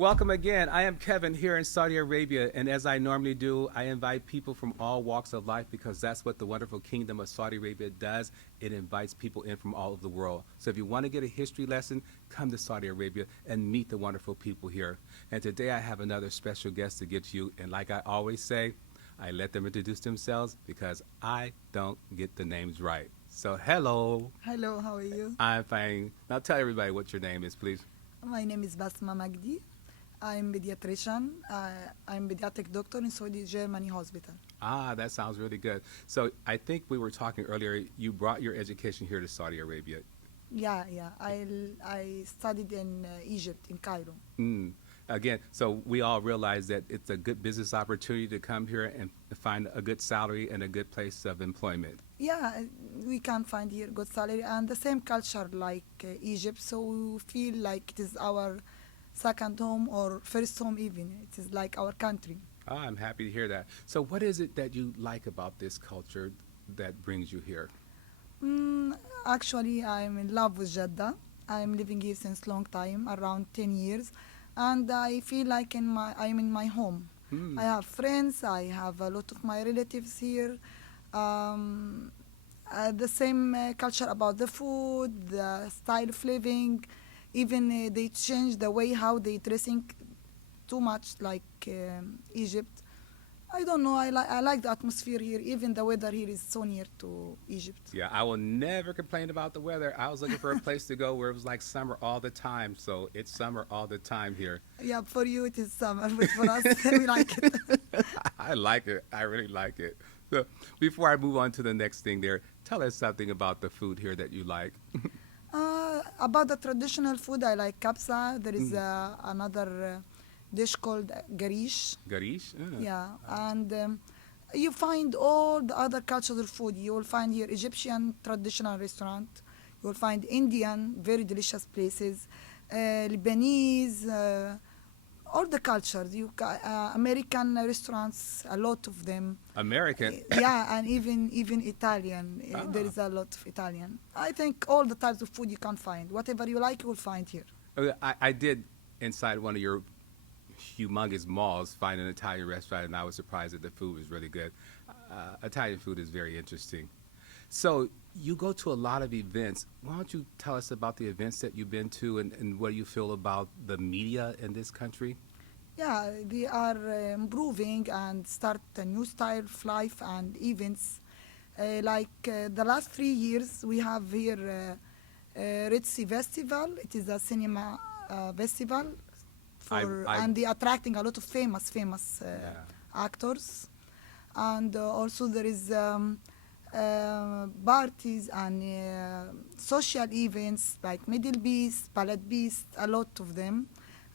Welcome again. I am Kevin here in Saudi Arabia, and as I normally do, I invite people from all walks of life because that's what the wonderful kingdom of Saudi Arabia does. It invites people in from all over the world. So if you want to get a history lesson, come to Saudi Arabia and meet the wonderful people here. And today I have another special guest to get to you, and like I always say, I let them introduce themselves because I don't get the names right. So hello, Hello, how are you? I'm fine. Now tell everybody what your name is, please. My name is Basma Magdi. I'm pediatrician. I'm pediatric doctor in Saudi Germany hospital. Ah, that sounds really good. So I think we were talking earlier. You brought your education here to Saudi Arabia. Yeah. I studied in Egypt, in Cairo. Mm. Again, so we all realize that it's a good business opportunity to come here and find a good salary and a good place of employment. Yeah, we can find here good salary and the same culture like Egypt. So we feel like it is our second home or first home even. It is like our country. Ah, I'm happy to hear that. So what is it that you like about this culture that brings you here? Mm, Actually, I'm in love with Jeddah. I'm living here since long time, around 10 years, and I feel like I'm in my home. I Hmm. have friends. I have a lot of my relatives here. Um, the same culture about the food, the style of living. Even they change the way how they dressing too much like Egypt. I don't know. I like the atmosphere here. Even the weather here is so near to Egypt. Yeah, I will never complain about the weather. I was looking for a place to go where it was like summer all the time. So it's summer all the time here. Yeah, for you it is summer, but for us we like it. I like it. I really like it. So before I move on to the next thing there, tell us something about the food here that you like. About the traditional food, I like kapsa. There is Mm. another dish called garish. Garish? Yeah, and you find all the other cultural food. You will find here Egyptian traditional restaurant. You will find Indian, very delicious places, Lebanese, all the cultures. American restaurants, a lot of them. American. Yeah, and even Italian. There Ah. is a lot of Italian. I think all the types of food you can find. Whatever you like, you will find here. I did inside one of your humongous malls find an Italian restaurant, and I was surprised that the food was really good. Italian food is very interesting. So you go to a lot of events. Why don't you tell us about the events that you've been to and what do you feel about the media in this country? Yeah, they are improving and start a new style of life and events. The last 3 years, we have here Red Sea Festival. It is a cinema festival I and they attracting a lot of famous yeah. actors. And also there is parties and social events like Middle Beast, Ballet Beast, a lot of them.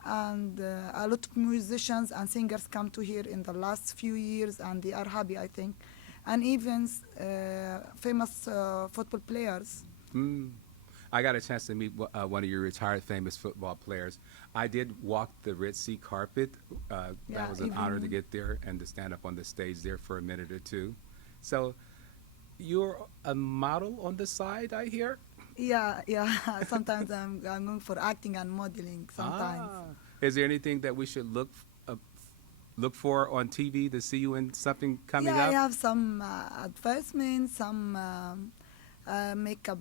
And a lot of musicians and singers come to here in the last few years and they are happy, I think. And even famous football players. Mm. I got a chance to meet one of your retired famous football players. I did walk the Red Sea carpet. That Yeah, was an honor to even, get there and to stand up on the stage there for a minute or two. So you're a model on the side, I hear? yeah. Sometimes I'm going for acting and modeling sometimes. Ah. Is there anything that we should look for on TV to see you in something Yeah, coming I up? have some advertisements, some makeup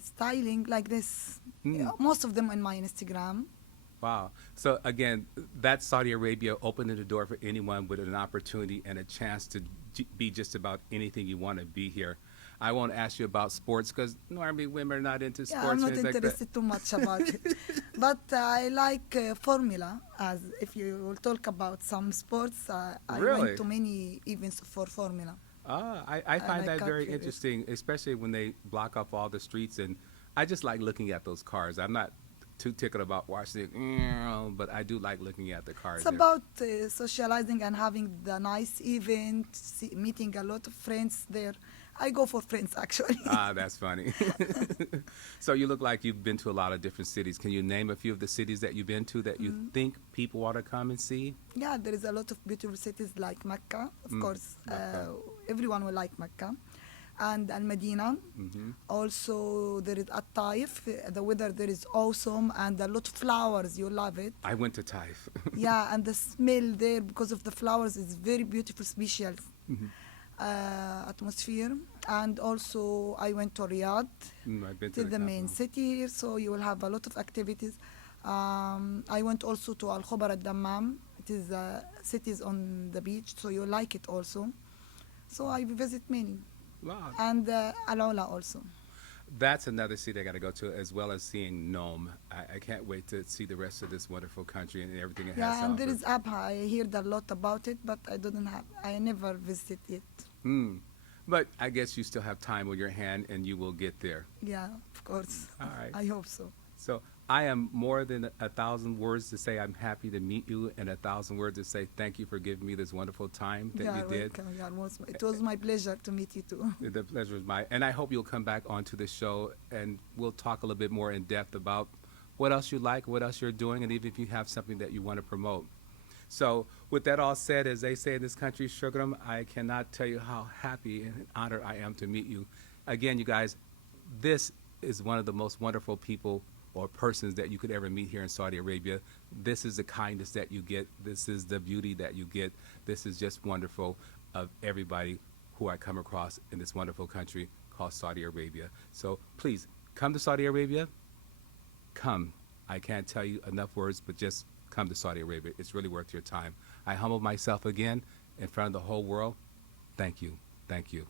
styling like this. Mm. Most of them on my Instagram. Wow. So again, that's Saudi Arabia opening the door for anyone with an opportunity and a chance to be just about anything you want to be here. I won't ask you about sports because normally women are not into Yeah, I'm sports or not anything like that. interested too much about it. But I like Formula. As if you will talk about some sports, I went Really? to many events for Formula. I And find I that cut very for it. interesting, especially when they block off all the streets. And I just like looking at those cars. I'm not too tickled about watching it, but I do like looking at the cars It's there. about socializing and having the nice event, meeting a lot of friends there. I go for friends actually. Ah, that's funny. So you look like you've been to a lot of different cities. Can you name a few of the cities that you've been to that you Mm. think people ought to come and see? Yeah, there is a lot of beautiful cities like Mecca. Of Mm, course, Mecca. everyone will like Mecca. and Al Medina. Also, there is At Taif. The weather there is awesome and a lot of flowers. You love it. I went to Taif. Yeah, and the smell there because of the flowers is very beautiful, special atmosphere. And also, I went to Riyadh, I've been to the main capital. city here, so you will have a lot of activities. I went also to Al Khobar Al Dammam. It is cities on the beach, so you like it also. So I visit many, Wow. and Al Ula also. That's another city I got to go to, as well as seeing Nome. I can't wait to see the rest of this wonderful country and everything it has Yeah, to and there offer. is Abha. I heard a lot about it, but I never visited it. Mm. But I guess you still have time on your hand, and you will get there. Yeah, of course. All right. I hope so. So I am more than 1,000 words to say I'm happy to meet you, and 1,000 words to say thank you for giving me this wonderful time that Yeah, you did. welcome. Yeah, it was my pleasure to meet you too. The pleasure is mine. And I hope you'll come back onto the show, and we'll talk a little bit more in depth about what else you like, what else you're doing, and even if you have something that you want to promote. So with that all said, as they say in this country, Sugaram, I cannot tell you how happy and honored I am to meet you. Again, you guys, this is one of the most wonderful people or persons that you could ever meet here in Saudi Arabia. This is the kindness that you get. This is the beauty that you get. This is just wonderful of everybody who I come across in this wonderful country called Saudi Arabia. So please come to Saudi Arabia. Come. I can't tell you enough words, but just come to Saudi Arabia. It's really worth your time. I humble myself again in front of the whole world. Thank you. Thank you.